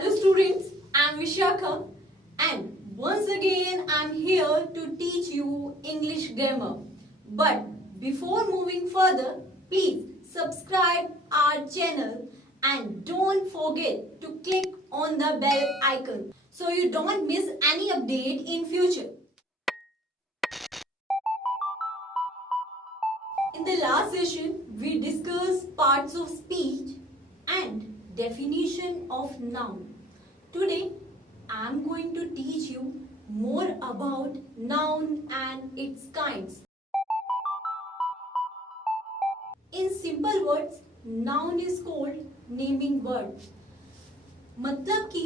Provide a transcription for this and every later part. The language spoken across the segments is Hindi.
Hello students, I am Vishakha and once again I am here to teach you English grammar. But before moving further, please subscribe our channel and don't forget to click on the bell icon so you don't miss any update in future. In the last session, we discussed parts of speech and definition of noun. Today, I am going to teach you more about noun and its kinds. In simple words, noun is called naming word. मतलब कि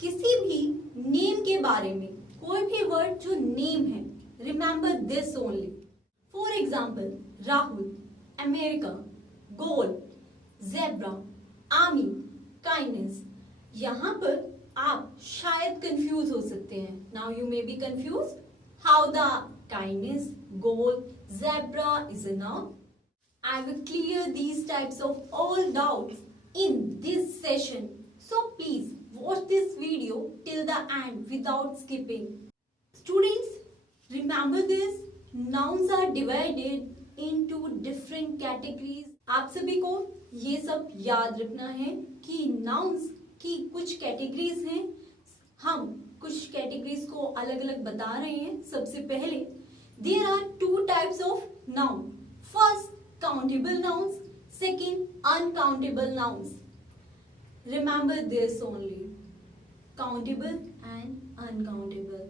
किसी भी नेम के बारे में कोई भी वर्ड जो नेम है, remember this only. For example, Rahul, America, gold, zebra, army, kindness. यहाँ पर आप शायद कंफ्यूज हो सकते हैं. Now you may be confused how the kindness, gold, zebra is a noun. I will clear these types of all doubts in this session. So please watch this video till the end without skipping. Students, remember this. Nouns are divided into different categories. आप सभी को ये सब याद रखना है कि nouns की कुछ कैटेगरीज हैं. हम कुछ कैटेगरीज को अलग अलग बता रहे हैं. सबसे पहले there are two types of noun. First, countable nouns. Second, uncountable nouns. Remember this only. Countable and uncountable.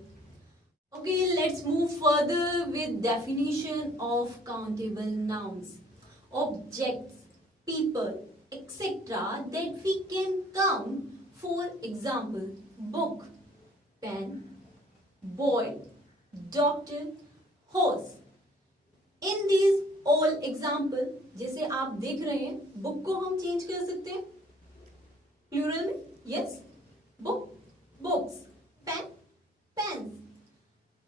Okay, let's move further with definition of countable nouns. Objects, people, etc. that we can count. For example, book, pen, boy, doctor, horse. In these all example, जैसे आप देख रहे हैं, book को हम change कर सकते हैं plural में. Yes, book, books, pen, pens,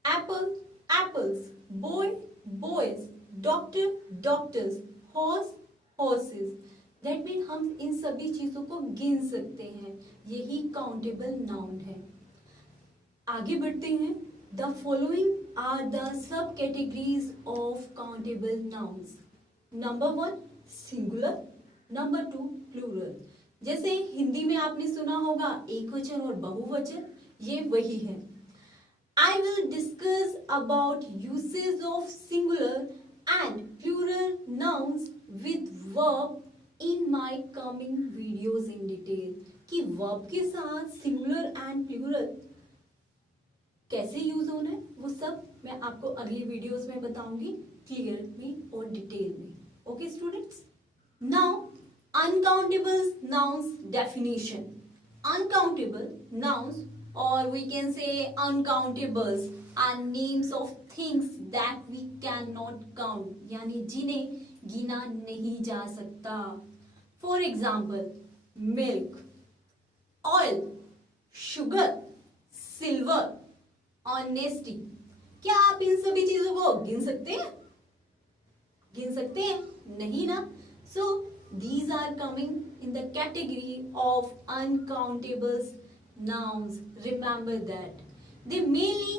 apple, apples, boy, boys, doctor, doctors, horse, horses. That means हम इन सभी चीजों को गिन सकते हैं. यही काउंटेबल नाउन है. आगे बढ़ते हैं. The following are the subcategories of countable nouns. Number 1, singular. Number 2, plural. जैसे हिंदी में आपने सुना होगा एकवचन और बहुवचन, ये वही है. I will discuss about uses of singular and plural nouns with verb in my coming videos in detail. कि verb के साथ singular and plural कैसे यूज होना है वो सब मैं आपको अगली वीडियोस में बताऊंगी क्लियरली और डिटेल में. Okay students, now uncountable nouns definition. Uncountable nouns और we can say uncountables are names of things that we can not count, यानी जिन्हें गिना नहीं जा सकता. For example, milk, oil, sugar, silver, honesty. क्या आप इन सभी चीजों को गिन सकते हैं? गिन सकते हैं? नहीं ना. So these are coming in the category of uncountable nouns. Remember that they mainly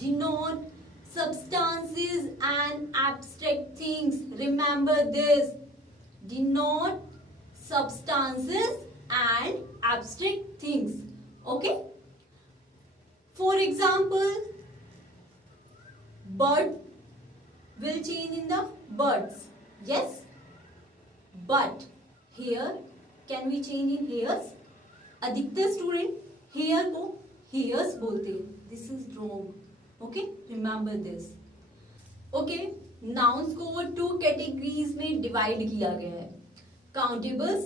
denote substances and abstract things. Remember this. Denote substances and abstract things. Okay. For example, bird will change in the birds. Yes. But here, can we change in hairs? अधिकतर स्टूडेंट हेयर को हेयर्स बोलते हैं. This is wrong. Okay, remember this. Okay, nouns को 2 कैटेगरीज में डिवाइड किया गया है, countables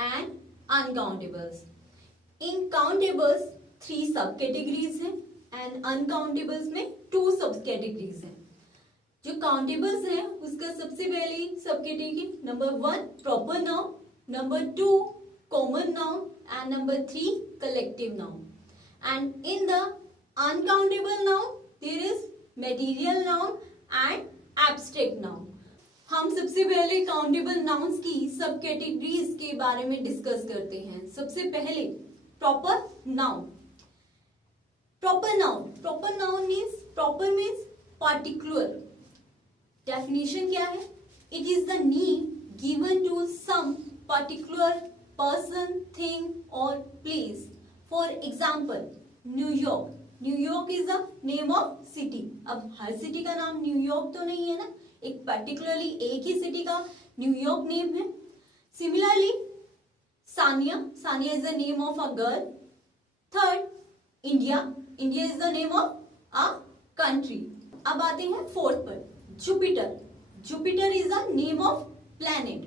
and uncountables. In countables 3 सब कैटेगरीज हैं एंड अनकाउंटेबल्स में 2 सब कैटेगरीज हैं. जो काउंटेबल्स हैं उसका सबसे पहली सब category number 1 proper noun, number 2 common noun and number 3 collective noun. And in the uncountable noun there is material noun and abstract noun. हम सबसे पहले काउंटेबल नाउन्स की सब कैटेगरीज के बारे में डिस्कस करते हैं। सबसे पहले proper noun. Proper noun means particular. Definition क्या है? It is the name given to some particular person, thing और place. For example New York. New York is the name of city. अब हर सिटी का नाम न्यूयॉर्क तो नहीं है ना, एक पर्टिकुलरली एक ही सिटी का न्यूयॉर्क नेम है। Similarly Sania is the name of a girl. Third India is the name of a country. अब आते हैं फोर्थ पर, Jupiter is the name of planet.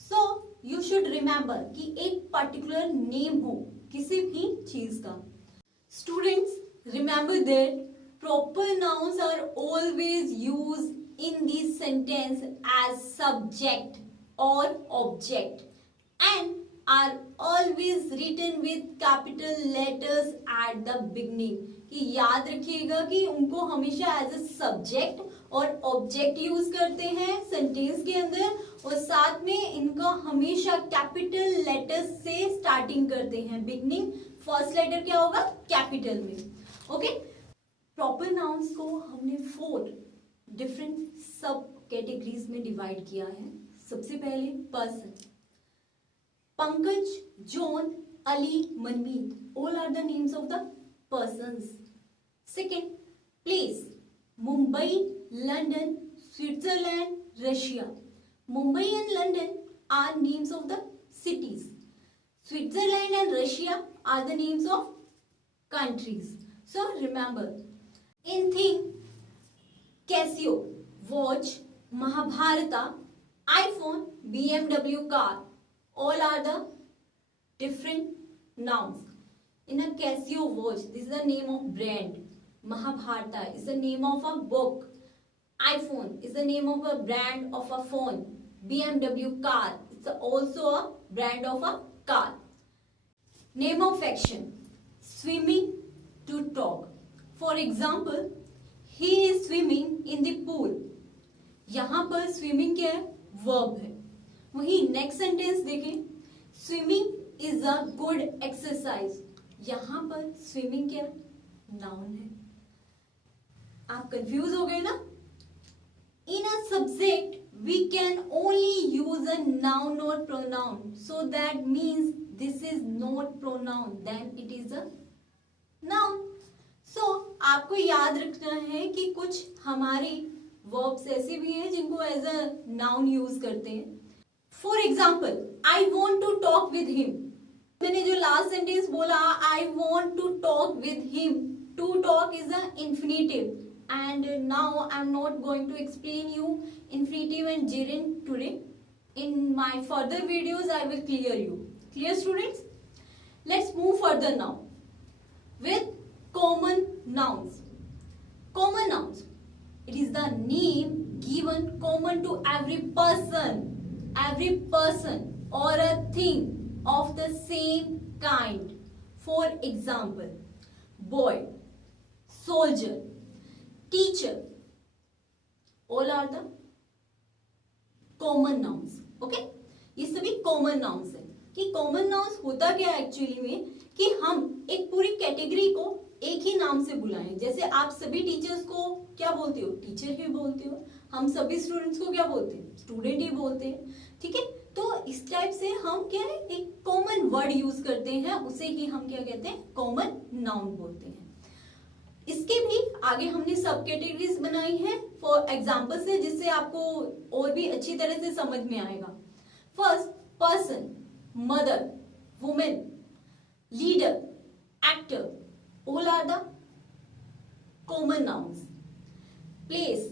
So you should remember कि एक पर्टिकुलर नेम हो किसी भी चीज का। Students, remember that proper nouns are always used in the sentence as subject or object and are always written with capital letters at the beginning। कि याद रखिएगा कि उनको हमेशा एज अ सब्जेक्ट और ऑब्जेक्ट यूज करते हैं सेंटेंस के अंदर, और साथ में इनका हमेशा कैपिटल लेटर्स से स्टार्टिंग करते हैं। बिगनिंग फर्स्ट लेटर क्या होगा? कैपिटल में। ओके, प्रॉपर नाउन्स को हमने 4 डिफरेंट सब कैटेगरीज में डिवाइड किया है। सबसे पहले person. Pankaj, John, Ali, Manmeet, all are the names of the persons. Second place. Mumbai, London, Switzerland, Russia. Mumbai and London are names of the cities. Switzerland and Russia are the names of countries. So remember, in thing, Casio, watch, Mahabharata, iPhone, BMW car, all are the different nouns. In a Casio watch, this is the name of brand. Mahabharata is the name of a book. iPhone is the name of a brand of a phone. BMW car is also a brand of a car. Name of action. Swimming, to talk. For example, he is swimming in the pool. यहाँ पर swimming क्या है? verb है। वही next sentence देखें, swimming is a good exercise। यहाँ पर swimming क्या है? noun है। आप confuse हो गए ना? In a subject, we can only use a noun or pronoun. So that means this is not pronoun, then it is a noun. So आपको याद रखना है कि कुछ हमारी verbs ऐसे भी हैं जिनको as a noun यूज करते हैं। For example, I want to talk with him. मैंने जो last sentence बोला, I want to talk with him. To talk is a infinitive. And now I'm not going to explain you infinitive and gerund today. In my further videos, I will clear you. Clear, students? Let's move further now with common nouns. Common nouns. It is the name given common to every person or a thing of the same kind. For example, boy, soldier, teacher, all are the common nouns. Okay? ये सभी common nouns है। कि common nouns होता क्या है एक्चुअली में, कि हम एक पूरी कैटेगरी को एक ही नाम से बुलाएं। जैसे आप सभी टीचर्स को क्या बोलते हो? टीचर ही बोलते हो। हम सभी स्टूडेंट्स को क्या बोलते हैं? स्टूडेंट ही बोलते हैं। ठीक है, तो इस टाइप से हम क्या है, एक कॉमन वर्ड यूज करते हैं, उसे ही हम क्या कहते हैं? कॉमन नाउन बोलते हैं। इसके भी आगे हमने सब कैटेगरीज बनाई हैं फॉर एग्जाम्पल से, जिससे आपको और भी अच्छी तरह से समझ में आएगा। First, person, mother, women, leader, actor, all are the common nouns. Place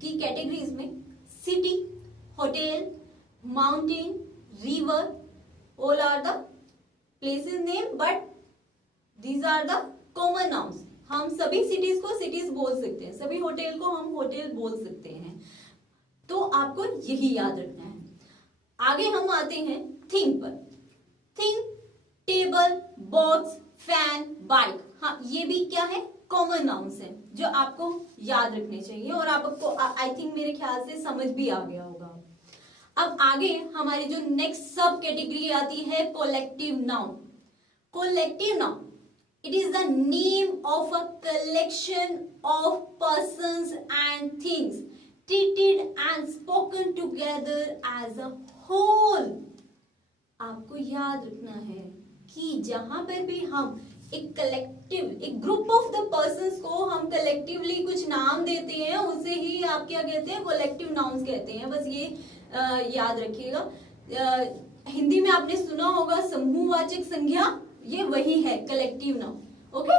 की कैटेगरीज में city, hotel, mountain, river, all are the places name, but these are the common nouns. हम सभी सिटीज को सिटीज बोल सकते हैं, सभी होटल को हम होटल बोल सकते हैं। तो आपको यही याद रखना है। आगे हम आते हैं थिंग पर। Thing, table, box, fan, bike. हाँ, ये भी क्या है? कॉमन नाउन्स हैं जो आपको याद रखने चाहिए और आपको आई थिंक मेरे ख्याल से समझ भी आ गया होगा। अब आगे हमारी जो नेक्स्ट सब कैटेगरी आती है collective noun. Collective noun, it is the name of a collection of persons and things treated and spoken together as a whole। आपको याद रखना है कि जहां पर भी हम एक कलेक्टिव, एक ग्रुप ऑफ द पर्संस को हम कलेक्टिवली कुछ नाम देते हैं, उसे ही आप क्या कहते हैं, कोलेक्टिव नाउन्स कहते हैं। बस ये याद रखिएगा। हिंदी में आपने सुना होगा समूहवाचक संज्ञा, ये वही है कलेक्टिव नाउन। ओके,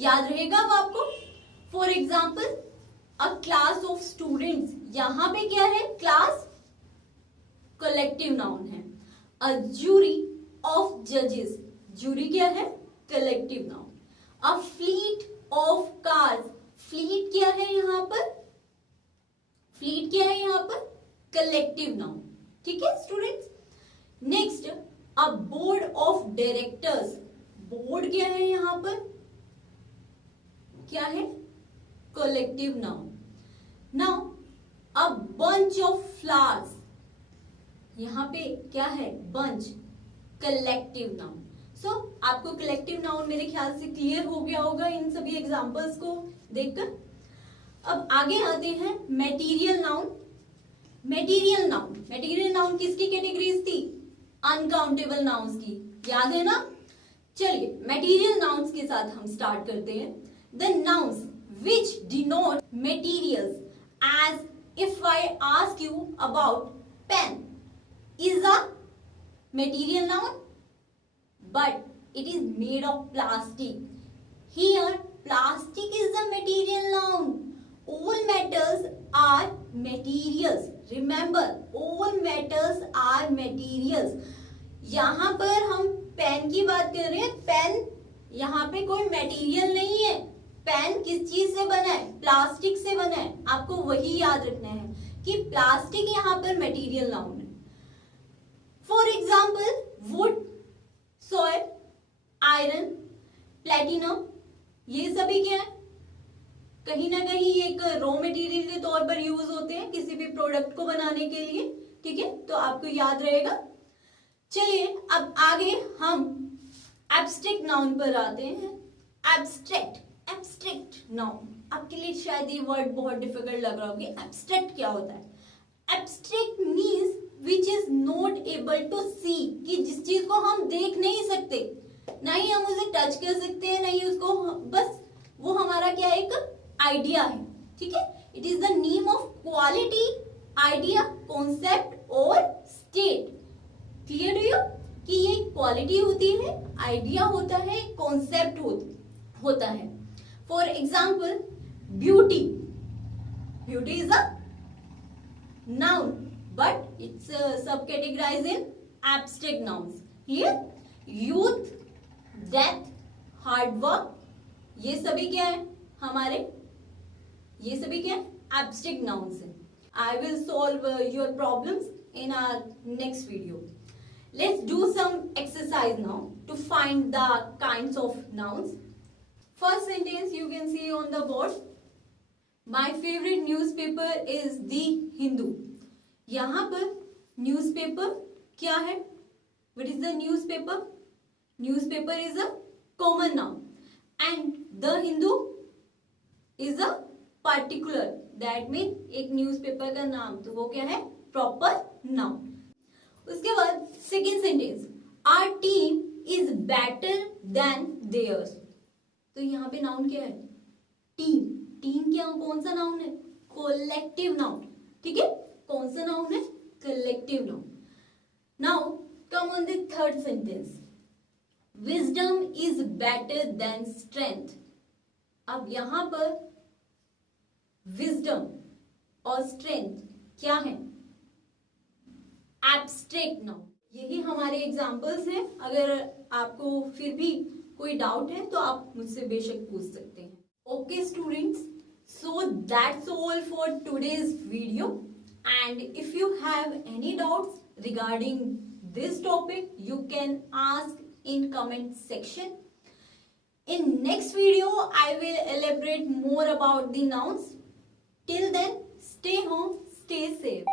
याद रहेगा वो आपको। For example a class of students, यहां पे क्या है, क्लास कलेक्टिव नाउन है। अ जूरी ऑफ जजेस, जूरी क्या है, collective noun. A fleet of cars, fleet क्या है यहाँ पर, फ्लीट क्या है यहाँ पर, कलेक्टिव नाउन। ठीक है students. Next a board of directors, board क्या है यहाँ पर, क्या है, collective noun. Now a bunch of flowers, यहाँ पे क्या है, बंच, कलेक्टिव नाउन। सो आपको कलेक्टिव नाउन मेरे ख्याल से क्लियर हो गया होगा इन सभी एग्जांपल्स को देखकर। अब आगे आते हैं material noun. Material noun, material noun किसकी कैटेगरीज थी, अनकाउंटेबल नाउन्स की, याद है ना। चलिए मटेरियल नाउन्स के साथ हम स्टार्ट करते हैं। The nouns which denote materials, as if I ask you about pen, is a material noun, but it is made of plastic. Here plastic is the material noun. All metals are materials. Remember, all metals are materials. यहाँ पर हम पेन की बात कर रहे हैं। पेन यहाँ पे कोई मटेरियल नहीं है। पेन किस चीज से बना है, प्लास्टिक से बना है। आपको वही याद रखना है कि प्लास्टिक यहाँ पर मटेरियल नाउन है। For example would, soil, iron, platinum, ये सभी क्या है, कहीं ना कहीं एक रॉ मटेरियल के तौर पर यूज होते हैं किसी भी प्रोडक्ट को बनाने के लिए। ठीक है, तो आपको याद रहेगा। चलिए अब आगे हम एब्स्ट्रैक्ट नाउन पर आते हैं। एब्स्ट्रैक्ट, एब्स्ट्रैक्ट नाउन, आपके लिए शायद ये वर्ड बहुत डिफिकल्ट लग रहा होगा। एब्स्ट्रैक्ट क्या होता है? Abstract means which is not able to see, कि जिस चीज को हम देख नहीं सकते, ना ही हम उसे टच कर सकते हैं, ना ही उसको, बस वो हमारा क्या एक आइडिया है। ठीक है, it is the name of quality, idea, concept और स्टेट। क्लियर टू यू कि ये क्वालिटी होती है, आइडिया होता है, कॉन्सेप्ट होता है। For example beauty, beauty is a noun but it's subcategorized in abstract nouns. Here youth, death, hard work, ये सभी क्या है हमारे, ये सभी क्या है, abstract nouns है। I will solve your problems in our next video. Let's do some exercise now to find the kinds of nouns. First sentence you can see on the board. My favorite newspaper is the Hindu. यहाँ पर न्यूज़पेपर क्या है? What is the newspaper? Newspaper is a common noun and the Hindu is a particular. That means एक न्यूज़पेपर का नाम, तो वो क्या है? Proper noun. उसके बाद second sentence, our team is better than theirs. तो यहाँ पे नाउन क्या है? टीम। टीम क्या, कौन सा नाउन है? Collective noun. ठीक है, कौन सा नाउन है? Collective noun. Now come on the third sentence, wisdom is better than strength. अब यहां पर विजडम और स्ट्रेंथ क्या है? Abstract noun. यही हमारे एग्जांपल्स हैं। अगर आपको फिर भी कोई डाउट है तो आप मुझसे बेशक पूछ सकते हैं। Okay students, so that's all for today's video, and if you have any doubts regarding this topic you can ask in comment section. In next video, I will elaborate more about the nouns. Till then, stay home, stay safe.